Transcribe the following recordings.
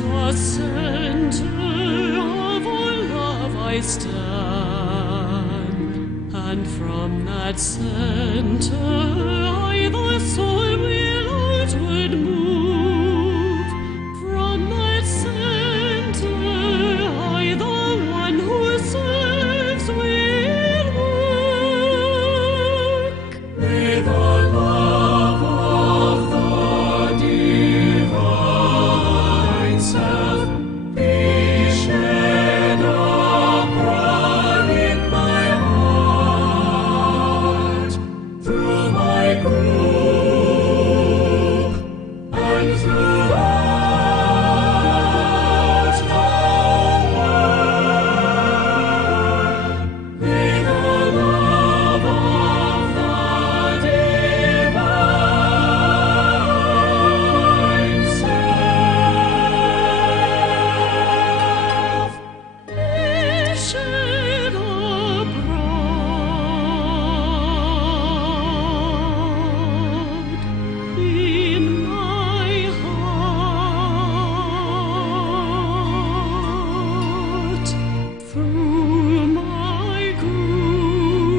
the center of all love I stand, and from that center I the soul will outward move. From that center I the one who serves will work. May the love of the divine self be shed abroad in my heart, through my group and throughout the world. May the love of the divine self be shed abroad in my heart, through my group and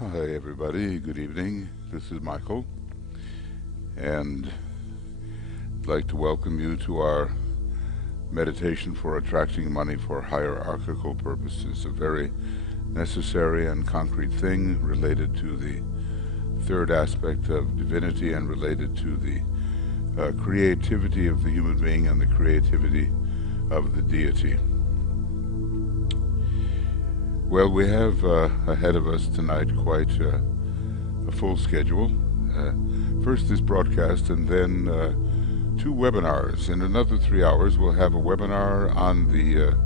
Hi everybody, good evening. This is Michael, and I'd like to welcome you to our meditation for attracting money for hierarchical purposes, a very necessary and concrete thing related to the third aspect of divinity and related to the creativity of the human being and the creativity of the deity. Well, we have ahead of us tonight quite a full schedule. First this broadcast and then 2 webinars. In another 3 hours we'll have a webinar on the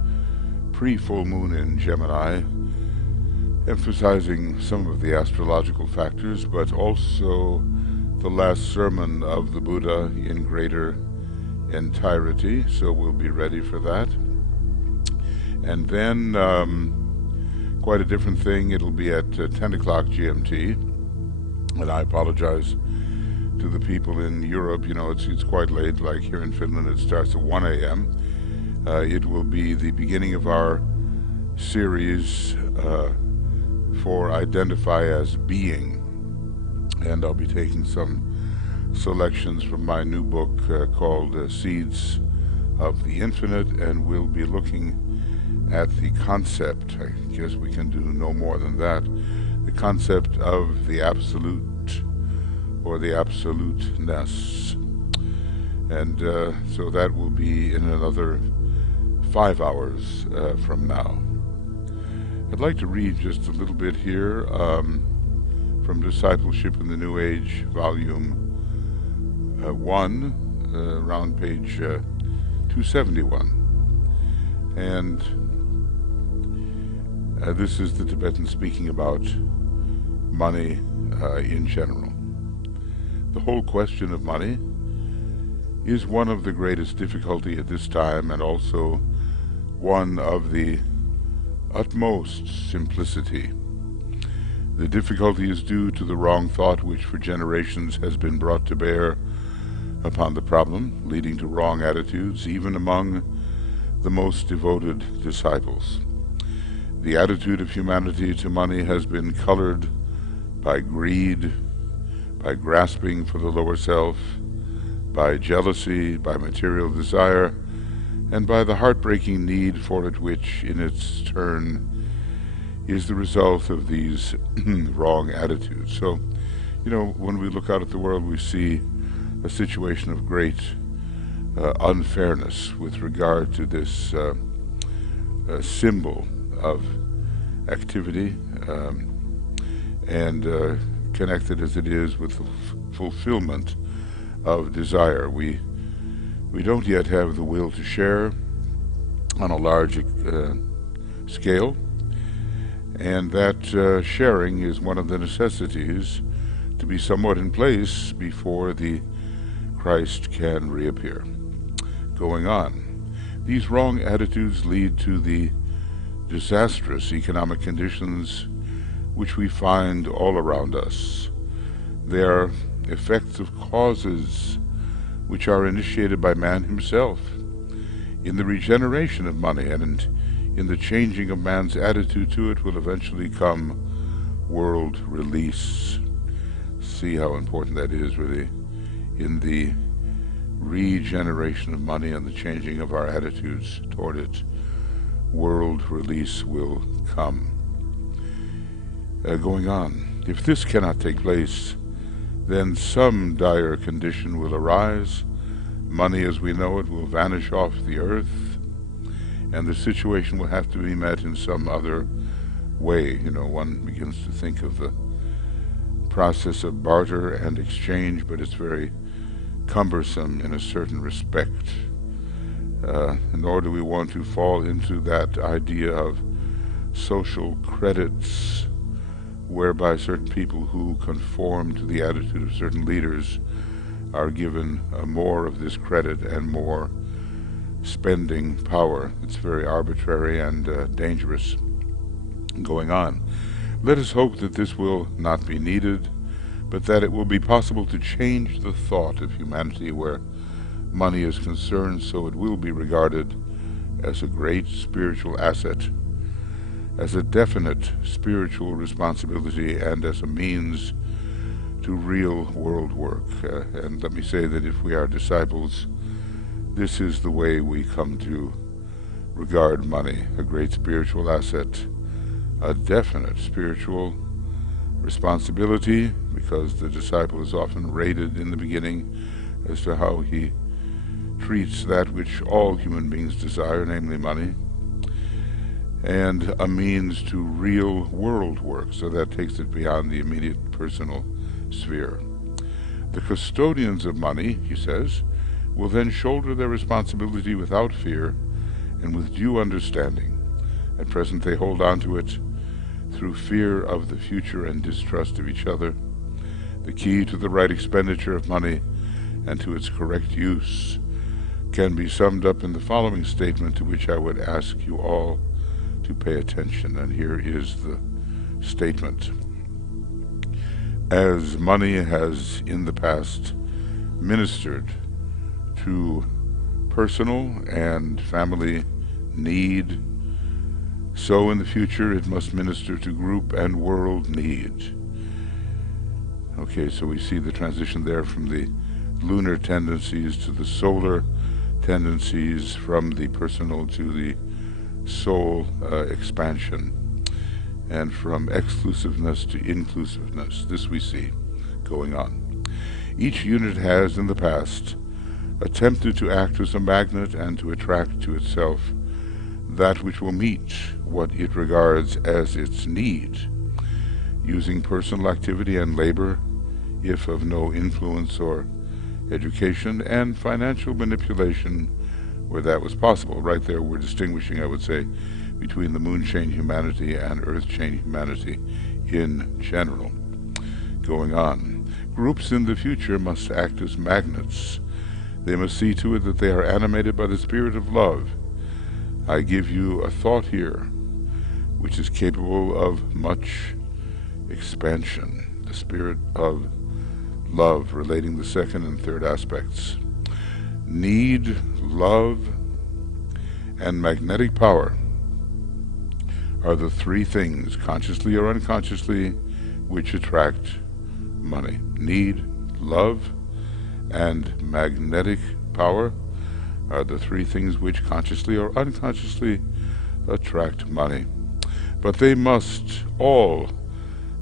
pre-full moon in Gemini, emphasizing some of the astrological factors, but also the last sermon of the Buddha in greater entirety, so we'll be ready for that. And then quite a different thing. It'll be at 10 o'clock GMT, and I apologize to the people in Europe. You know, it's quite late. Like here in Finland, it starts at 1 a.m. It will be the beginning of our series for Identify as Being, and I'll be taking some selections from my new book called Seeds of the Infinite, and we'll be looking at the concept, I guess we can do no more than that, the concept of the absolute or the absoluteness. And so that will be in another 5 hours from now. I'd like to read just a little bit here from Discipleship in the New Age, Volume 1, around page 271. And this is the Tibetan speaking about money in general. The whole question of money is one of the greatest difficulty at this time, and also one of the utmost simplicity. The difficulty is due to the wrong thought which for generations has been brought to bear upon the problem, leading to wrong attitudes even among the most devoted disciples. The attitude of humanity to money has been colored by greed, by grasping for the lower self, by jealousy, by material desire, and by the heartbreaking need for it, which in its turn is the result of these wrong attitudes. So, when we look out at the world, we see a situation of great unfairness with regard to this symbol of activity, and connected as it is with the fulfillment of desire. We don't yet have the will to share on a large scale, and that sharing is one of the necessities to be somewhat in place before the Christ can reappear. Going on, these wrong attitudes lead to the disastrous economic conditions which we find all around us. They are effects of causes which are initiated by man himself in the regeneration of money, and in the changing of man's attitude to it will eventually come world release. See how important that is, really, in the regeneration of money and the changing of our attitudes toward it. World release will come. Going on, if this cannot take place, then some dire condition will arise. Money as we know it will vanish off the earth, and the situation will have to be met in some other way. One begins to think of the process of barter and exchange, but it's very cumbersome in a certain respect. Nor do we want to fall into that idea of social credits, whereby certain people who conform to the attitude of certain leaders are given more of this credit and more spending power. It's very arbitrary and dangerous going on. Let us hope that this will not be needed, but that it will be possible to change the thought of humanity where money is concerned, so it will be regarded as a great spiritual asset, as a definite spiritual responsibility, and as a means to real world work. And let me say that if we are disciples, this is the way we come to regard money: a great spiritual asset, a definite spiritual responsibility, because the disciple is often rated in the beginning as to how he treats that which all human beings desire, namely money, and a means to real world work, so that takes it beyond the immediate personal sphere. The custodians of money, he says, will then shoulder their responsibility without fear and with due understanding. At present they hold on to it through fear of the future and distrust of each other. The key to the right expenditure of money and to its correct use can be summed up in the following statement, to which I would ask you all to pay attention. And here is the statement. As money has in the past ministered to personal and family need, so in the future it must minister to group and world need. Okay, so we see the transition there from the lunar tendencies to the solar tendencies, from the personal to the soul expansion, and from exclusiveness to inclusiveness. This we see going on. Each unit has in the past attempted to act as a magnet and to attract to itself that which will meet what it regards as its need, using personal activity and labor, if of no influence or education, and financial manipulation where that was possible. Right there we're distinguishing, I would say, between the moon-chain humanity and earth-chain humanity in general. Going on, groups in the future must act as magnets. They must see to it that they are animated by the spirit of love. I give you a thought here which is capable of much expansion, the spirit of love, relating the second and third aspects. Need, love, and magnetic power are the three things, consciously or unconsciously, which attract money. Need, love, and magnetic power are the three things which consciously or unconsciously attract money. But they must all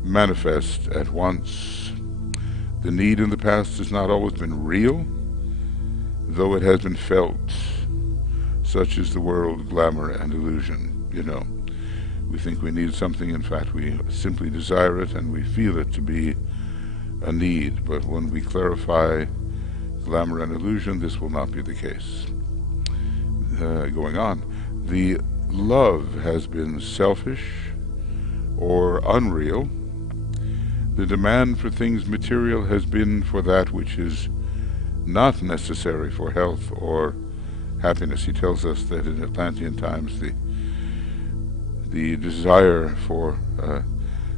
manifest at once. The need in the past has not always been real, though it has been felt. Such is the world, glamour, and illusion. You know, we think we need something. In fact, we simply desire it, and we feel it to be a need. But when we clarify glamour and illusion, this will not be the case. Going on, the love has been selfish or unreal. The demand for things material has been for that which is not necessary for health or happiness. He tells us that in Atlantean times the desire for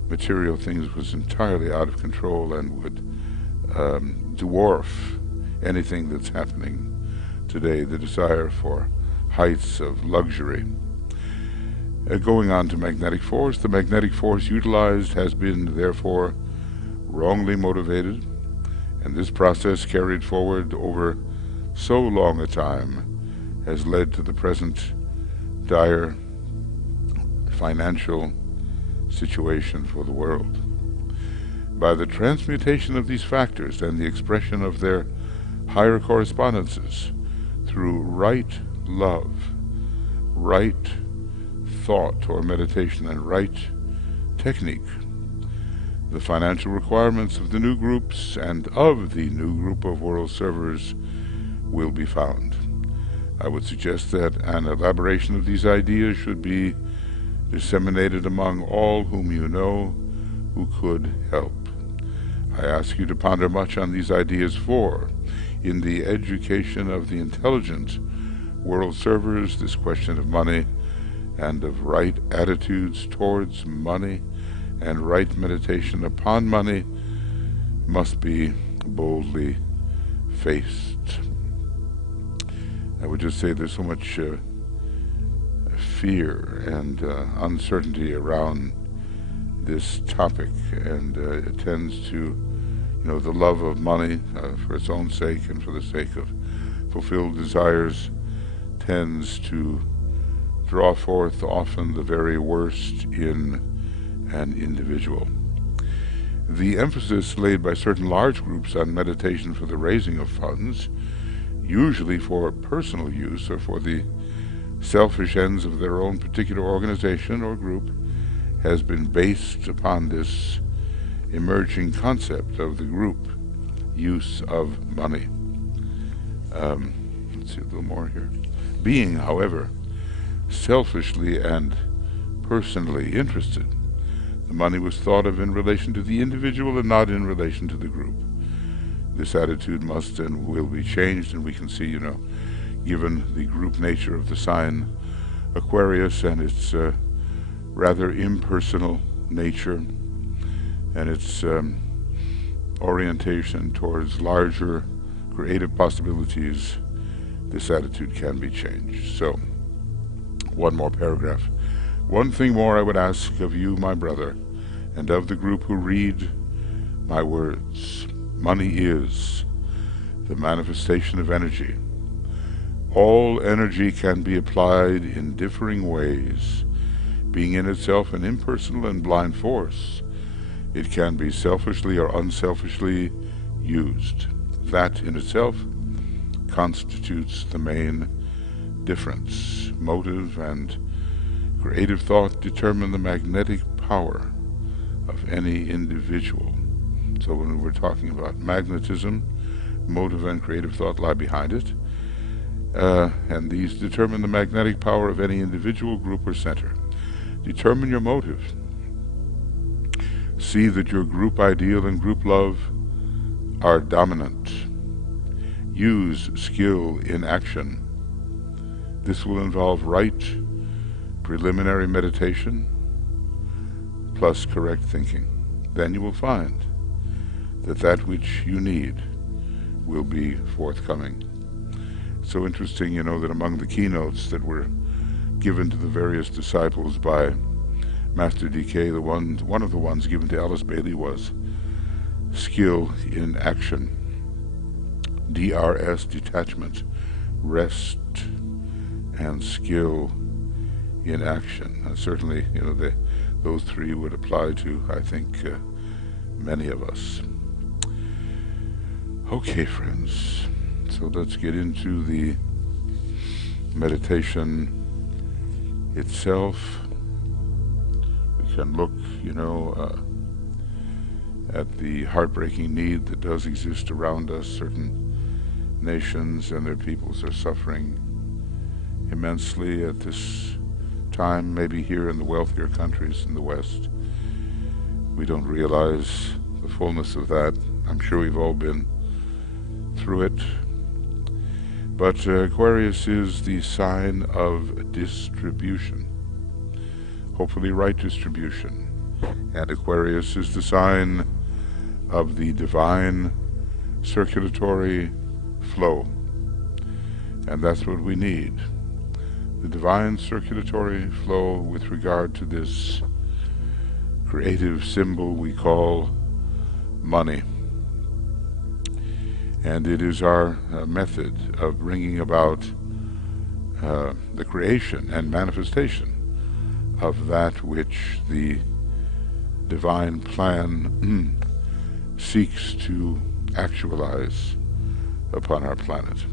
material things was entirely out of control and would dwarf anything that's happening today, the desire for heights of luxury. Going on to magnetic force, the magnetic force utilized has been therefore wrongly motivated, and this process carried forward over so long a time has led to the present dire financial situation for the world. By the transmutation of these factors and the expression of their higher correspondences through right love, right thought or meditation, and right technique, the financial requirements of the new groups and of the new group of world servers will be found. I would suggest that an elaboration of these ideas should be disseminated among all whom you know who could help. I ask you to ponder much on these ideas, for in the education of the intelligent world servers, this question of money and of right attitudes towards money and right meditation upon money must be boldly faced. I would just say there's so much fear and uncertainty around this topic, and it tends to, the love of money for its own sake and for the sake of fulfilled desires tends to draw forth often the very worst in an individual. The emphasis laid by certain large groups on meditation for the raising of funds, usually for personal use or for the selfish ends of their own particular organization or group, has been based upon this emerging concept of the group use of money. Let's see a little more here. Being, however, selfishly and personally interested, the money was thought of in relation to the individual and not in relation to the group. This attitude must and will be changed, and we can see, given the group nature of the sign Aquarius and its rather impersonal nature and its orientation towards larger creative possibilities, this attitude can be changed. So, one more paragraph. One thing more I would ask of you, my brother, and of the group who read my words. Money is the manifestation of energy. All energy can be applied in differing ways. Being in itself an impersonal and blind force, it can be selfishly or unselfishly used. That in itself constitutes the main difference. Motive and creative thought determine the magnetic power of any individual. So when we're talking about magnetism, motive and creative thought lie behind it, and these determine the magnetic power of any individual, group, or center. Determine your motive. See that your group ideal and group love are dominant. use skill in action. This will involve right preliminary meditation plus correct thinking. Then you will find that that which you need will be forthcoming. So interesting, that among the keynotes that were given to the various disciples by Master DK, one of the ones given to Alice Bailey was skill in action. DRS, detachment, rest, and skill in action. Certainly, those three would apply to, I think, many of us. Okay, friends, so let's get into the meditation itself. We can look, at the heartbreaking need that does exist around us. Certain nations and their peoples are suffering immensely at this time, maybe here in the wealthier countries in the West. We don't realize the fullness of that. I'm sure we've all been through it. But Aquarius is the sign of distribution, hopefully right distribution. And Aquarius is the sign of the divine circulatory flow. And that's what we need. The divine circulatory flow with regard to this creative symbol we call money. And it is our method of bringing about the creation and manifestation of that which the divine plan seeks to actualize upon our planet.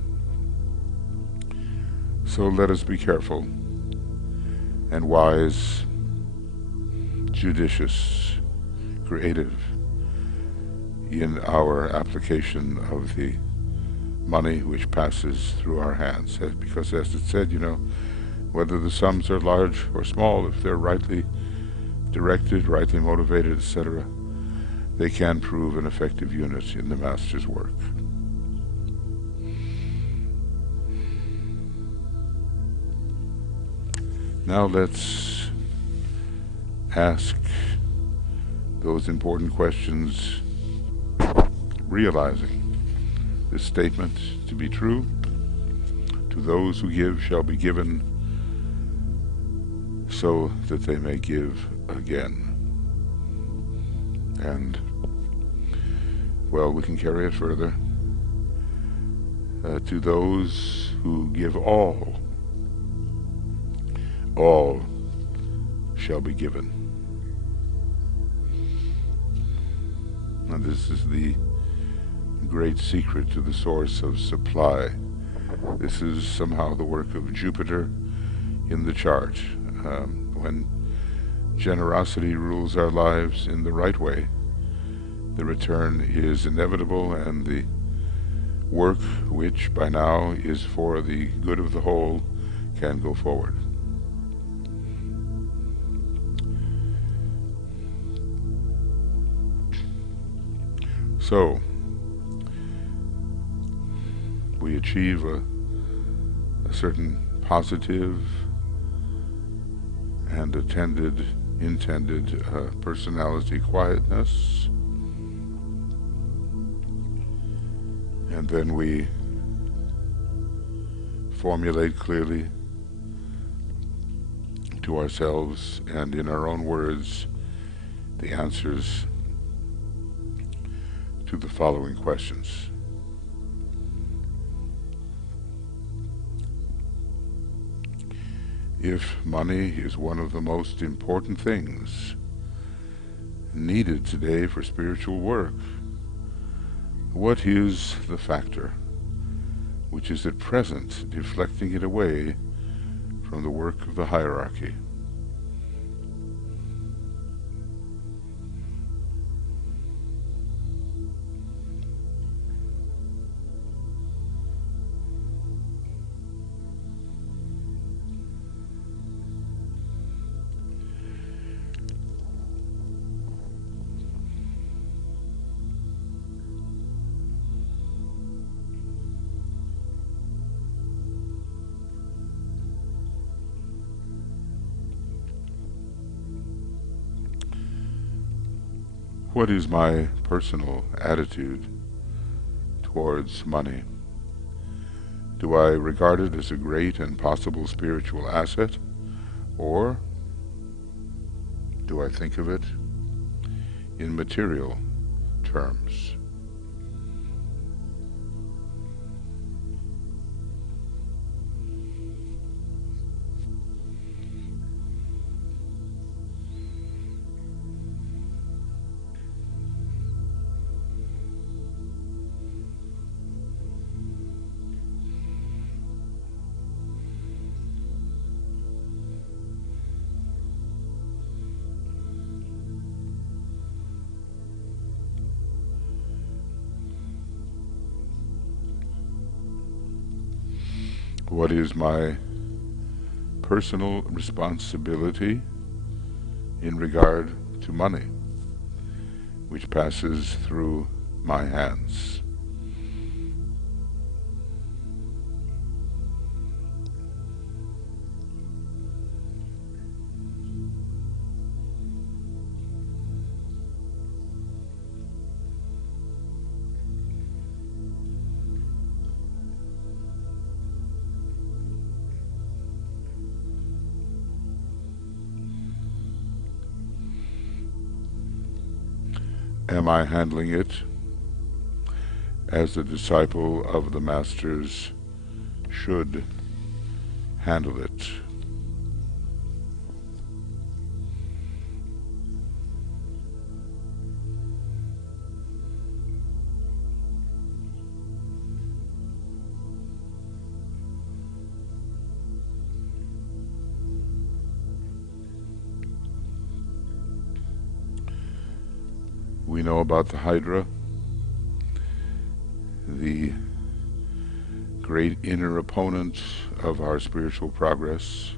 So let us be careful and wise, judicious, creative in our application of the money which passes through our hands. Because as it said, whether the sums are large or small, if they're rightly directed, rightly motivated, etc., they can prove an effective unit in the Master's work. Now let's ask those important questions, realizing this statement to be true: to those who give shall be given, so that they may give again. And, well, we can carry it further. To those who give all shall be given. And this is the great secret to the source of supply. This is somehow the work of Jupiter in the chart. When generosity rules our lives in the right way, the return is inevitable, and the work, which by now is for the good of the whole, can go forward. So, we achieve a certain positive and intended personality quietness, and then we formulate clearly to ourselves and in our own words the answers to the following questions. If money is one of the most important things needed today for spiritual work, what is the factor which is at present deflecting it away from the work of the hierarchy? What is my personal attitude towards money? Do I regard it as a great and possible spiritual asset, or do I think of it in material terms? What is my personal responsibility in regard to money, which passes through my hands? Am I handling it as the disciple of the Masters should handle it? We know about the Hydra, the great inner opponent of our spiritual progress,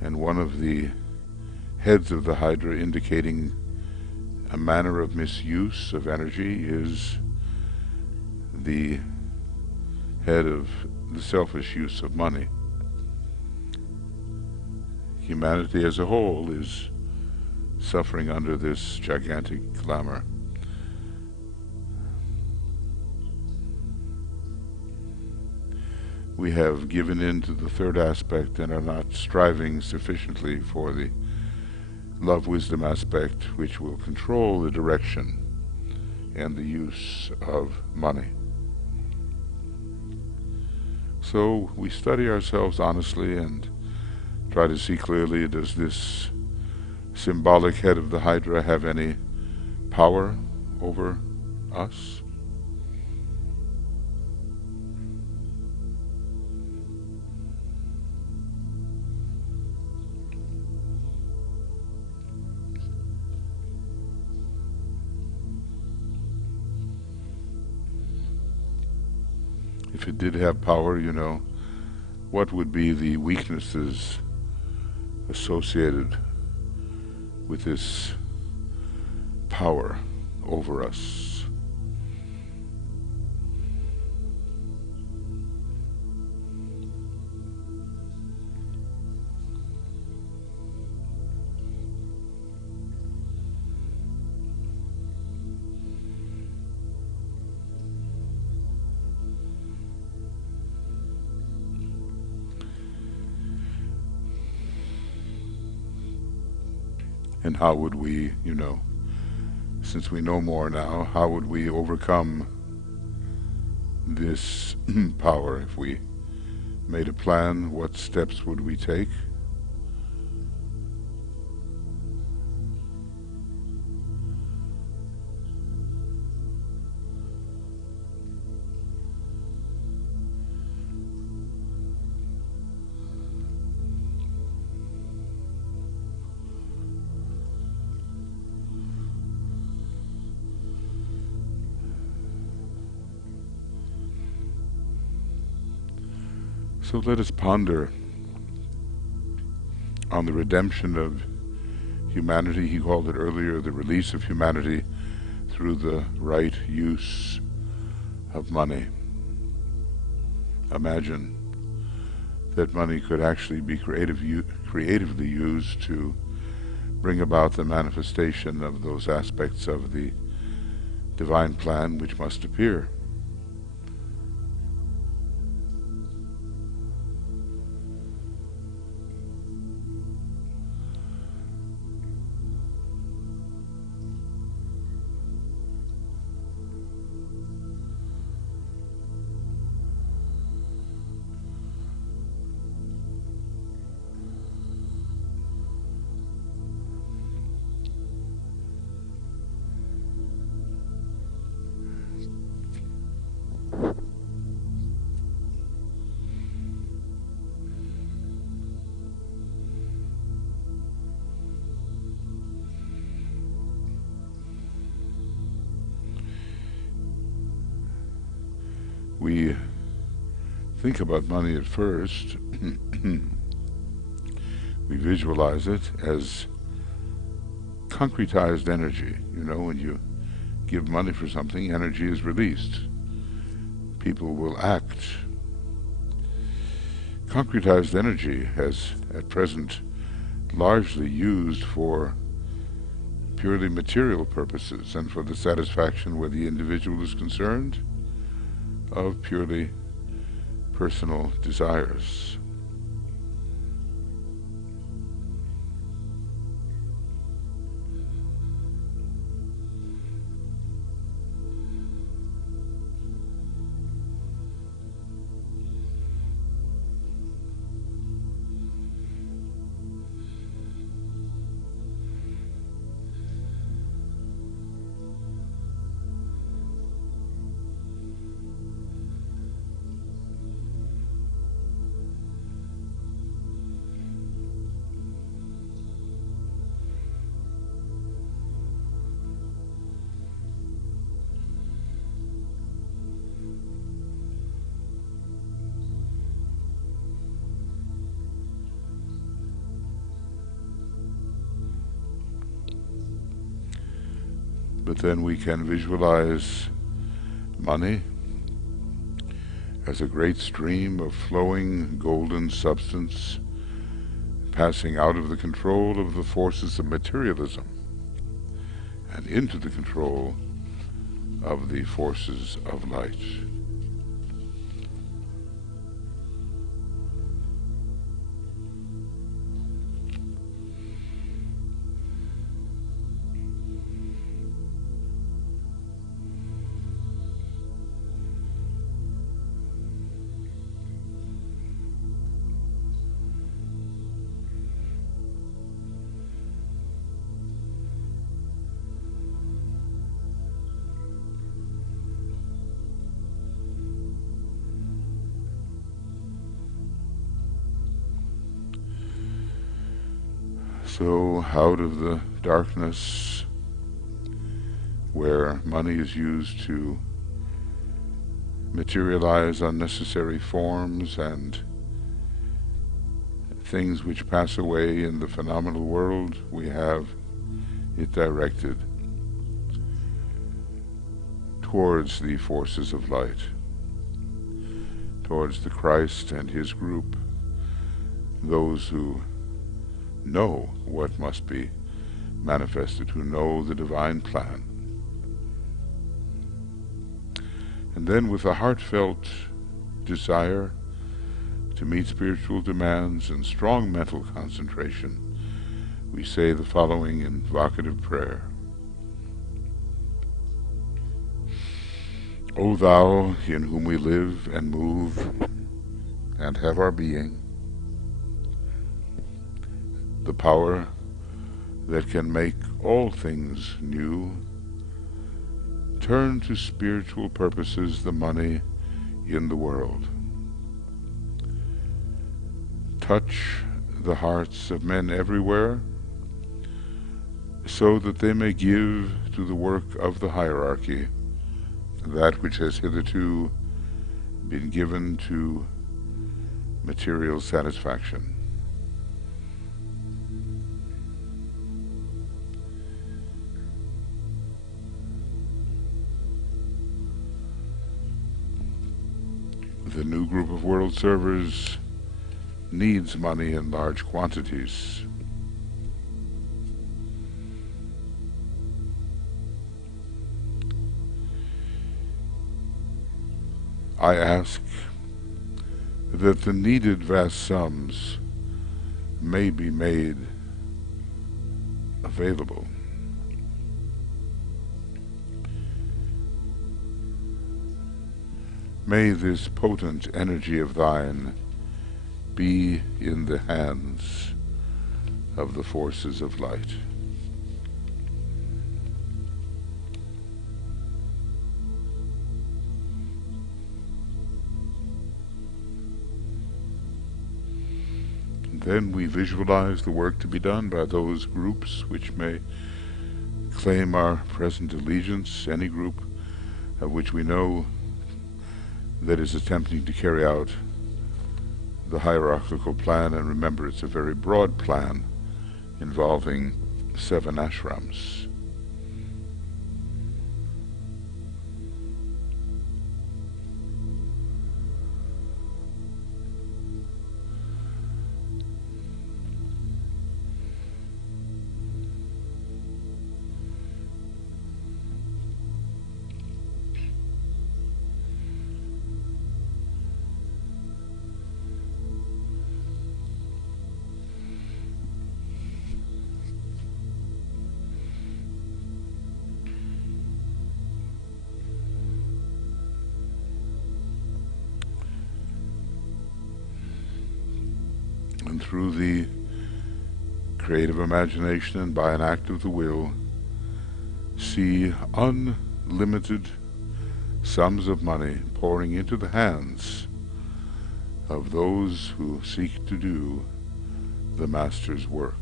and one of the heads of the Hydra indicating a manner of misuse of energy is the head of the selfish use of money. Humanity as a whole is suffering under this gigantic glamour. We have given in to the third aspect and are not striving sufficiently for the love-wisdom aspect, which will control the direction and the use of money. So we study ourselves honestly and try to see clearly, does this symbolic head of the Hydra have any power over us? If it did have power, what would be the weaknesses associated with this power over us? And how would we, since we know more now, how would we overcome this power? If we made a plan, what steps would we take? So let us ponder on the redemption of humanity. He called it earlier the release of humanity through the right use of money. Imagine that money could actually be creatively used to bring about the manifestation of those aspects of the divine plan which must appear. We think about money at first, we visualize it as concretized energy. You know, when you give money for something, energy is released. People will act. Concretized energy is at present largely used for purely material purposes and for the satisfaction, where the individual is concerned, of purely personal desires. But then we can visualize money as a great stream of flowing golden substance passing out of the control of the forces of materialism and into the control of the forces of light. So out of the darkness where money is used to materialize unnecessary forms and things which pass away in the phenomenal world, we have it directed towards the forces of light, towards the Christ and his group, those who know what must be manifested, who know the divine plan. And then with a heartfelt desire to meet spiritual demands and strong mental concentration, we say the following invocative prayer. O Thou, in whom we live and move and have our being, the power that can make all things new, turn to spiritual purposes the money in the world. Touch the hearts of men everywhere, so that they may give to the work of the hierarchy that which has hitherto been given to material satisfaction. The new group of world servers needs money in large quantities. I ask that the needed vast sums may be made available. May this potent energy of thine be in the hands of the forces of light. Then we visualize the work to be done by those groups which may claim our present allegiance, any group of which we know that is attempting to carry out the hierarchical plan. And remember, it's a very broad plan involving 7 ashrams. And through the creative imagination and by an act of the will, see unlimited sums of money pouring into the hands of those who seek to do the Master's work.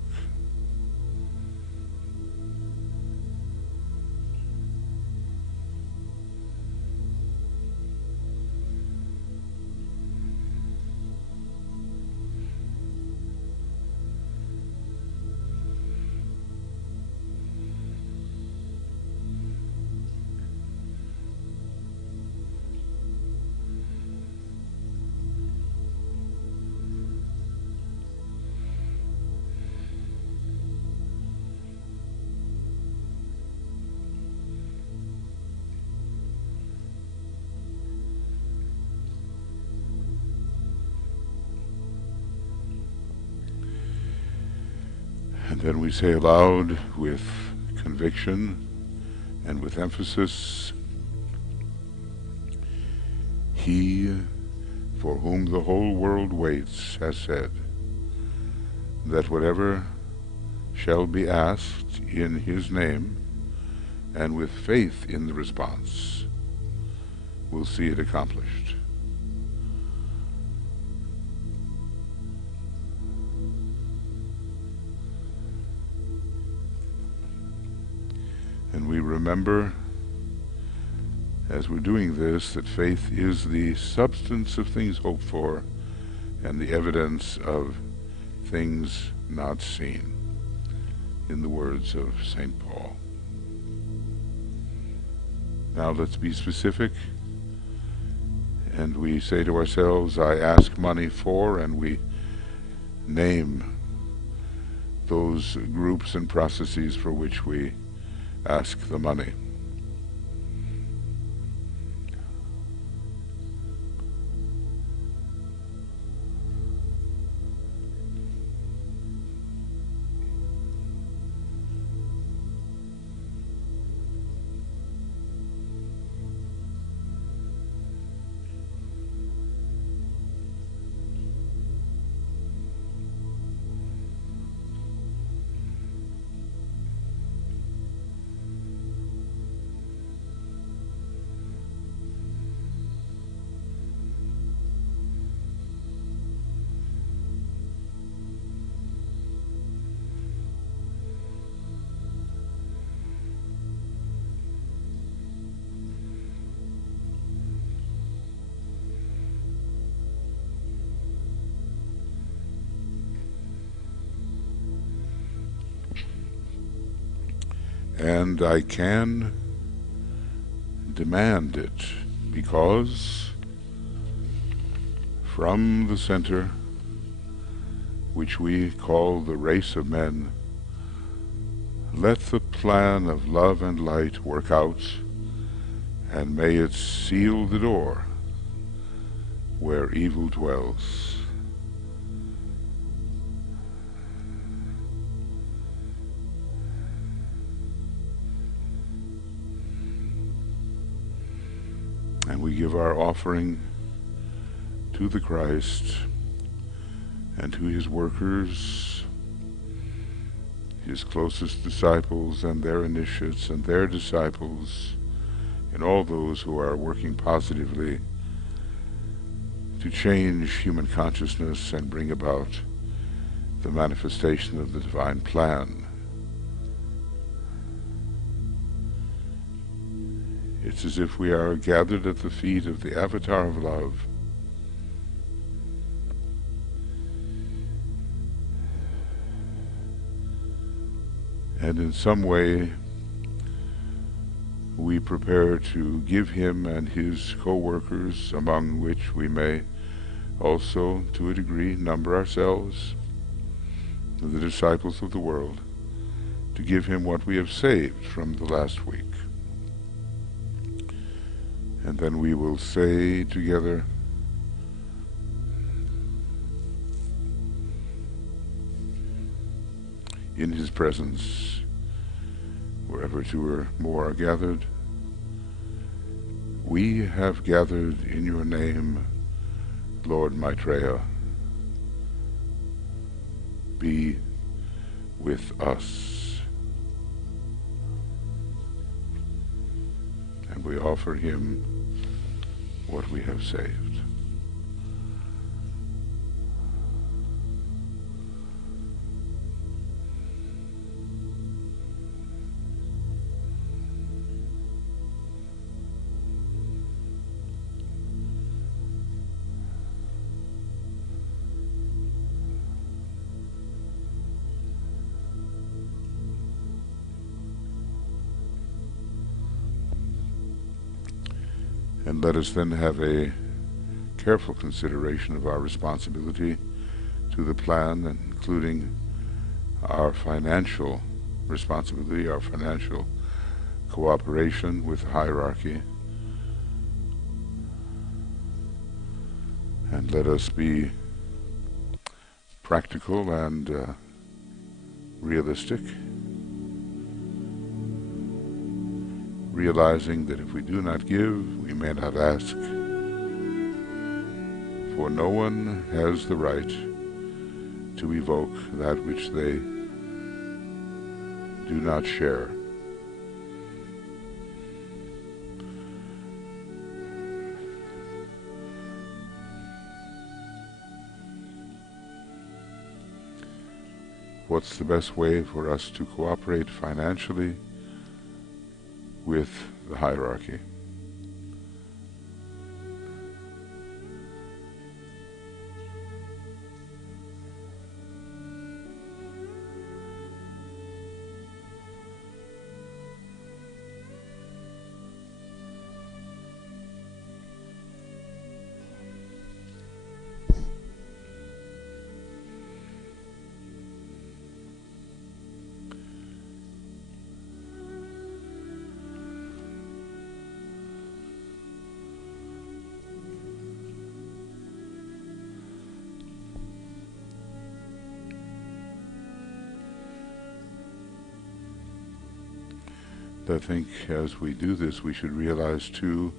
And then we say aloud with conviction and with emphasis, He for whom the whole world waits has said that whatever shall be asked in His name, and with faith in the response, will see it accomplished. And we remember, as we're doing this, that faith is the substance of things hoped for and the evidence of things not seen, in the words of St. Paul. Now let's be specific, and we say to ourselves, I ask money for, and we name those groups and processes for which we ask the money. And I can demand it because from the center, which we call the race of men, let the plan of love and light work out, and may it seal the door where evil dwells. And we give our offering to the Christ and to his workers, his closest disciples and their initiates and their disciples, and all those who are working positively to change human consciousness and bring about the manifestation of the divine plan. It's as if we are gathered at the feet of the Avatar of Love, and in some way we prepare to give him and his co-workers, among which we may also, to a degree, number ourselves, the disciples of the world, to give him what we have saved from the last week. And then we will say together, in his presence, wherever two or more are gathered, we have gathered in your name, Lord Maitreya. Be with us. And we offer him what we have saved. And let us then have a careful consideration of our responsibility to the plan, including our financial responsibility, our financial cooperation with the hierarchy. And let us be practical and realistic, realizing that if we do not give, we may not ask, for no one has the right to evoke that which they do not share. What's the best way for us to cooperate financially with the hierarchy? I think as we do this, we should realize too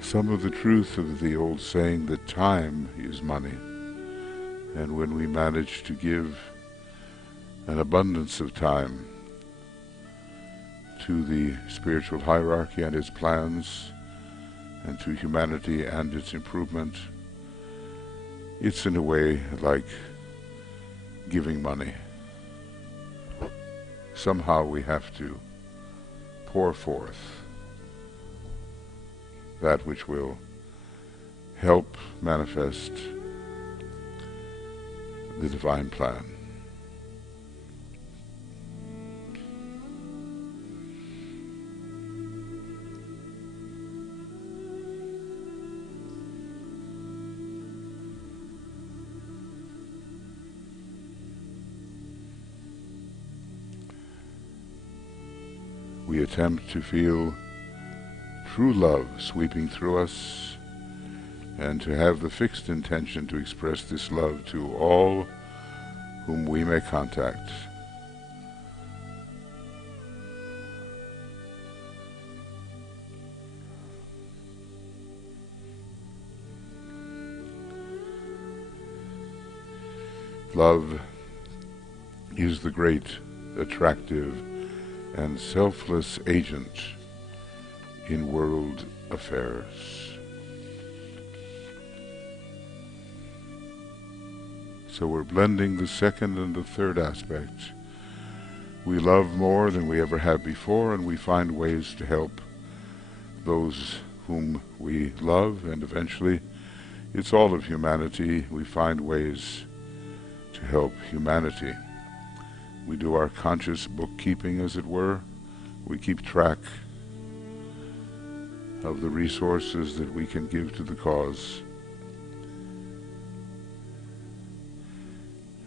some of the truth of the old saying that time is money. And when we manage to give an abundance of time to the spiritual hierarchy and its plans, and to humanity and its improvement, it's in a way like giving money. Somehow we have to pour forth that which will help manifest the divine plan. We attempt to feel true love sweeping through us and to have the fixed intention to express this love to all whom we may contact. Love is the great, attractive, and selfless agent in world affairs. So we're blending the second and the third aspect. We love more than we ever have before, and we find ways to help those whom we love, and eventually it's all of humanity. We find ways to help humanity. We do our conscious bookkeeping, as it were. We keep track of the resources that we can give to the cause.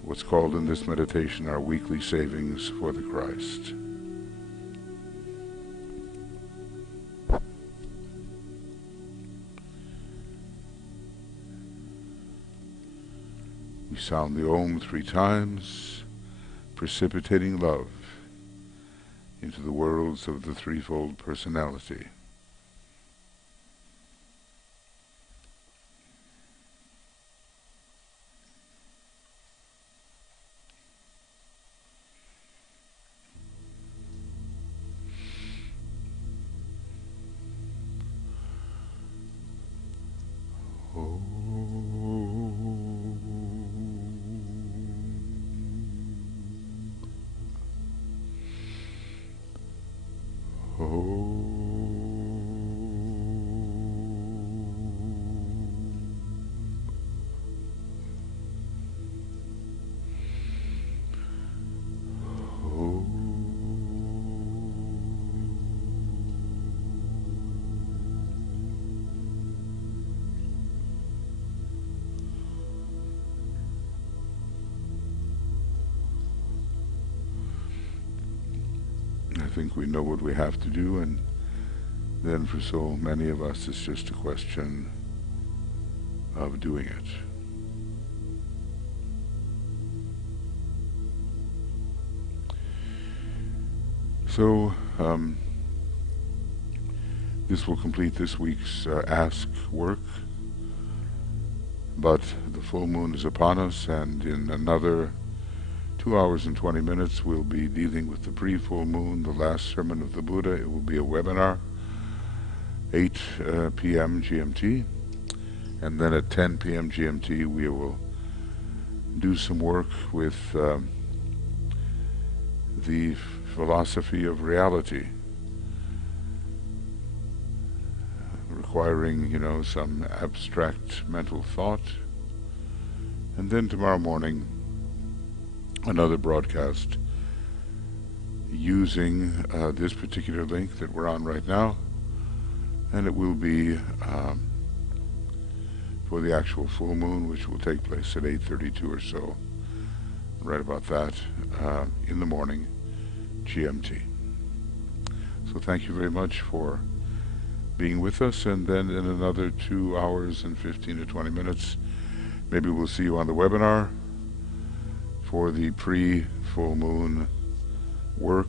What's called in this meditation our weekly savings for the Christ. We sound the Om 3 times, precipitating love into the worlds of the threefold personality. I think we know what we have to do, and then for so many of us it's just a question of doing it. So this will complete this week's Ask work, but the full moon is upon us, and in another 2 hours and 20 minutes we'll be dealing with the pre-full moon, the last sermon of the Buddha. It will be a webinar, 8 p.m. GMT, and then at 10 p.m. GMT we will do some work with the philosophy of reality, requiring, some abstract mental thought. And then tomorrow morning another broadcast using this particular link that we're on right now, and it will be for the actual full moon, which will take place at 8:32 or so, right about that, in the morning GMT. So thank you very much for being with us, and then in another 2 hours and 15 to 20 minutes maybe we'll see you on the webinar for the pre-full moon work,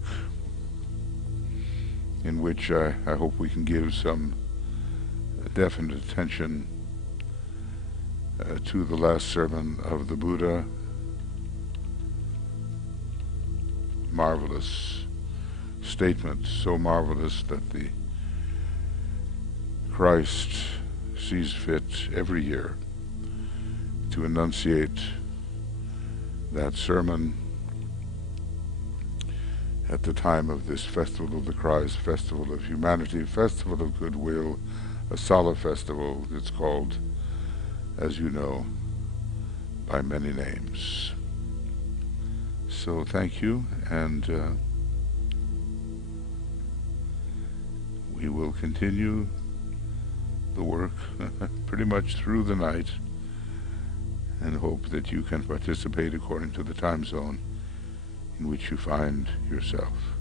in which I hope we can give some definite attention to the last sermon of the Buddha. Marvelous statement, so marvelous that the Christ sees fit every year to enunciate that sermon at the time of this Festival of the Christ, Festival of Humanity, Festival of Goodwill, a solemn festival. It's called, as you know, by many names. So thank you, and we will continue the work pretty much through the night, and hope that you can participate according to the time zone in which you find yourself.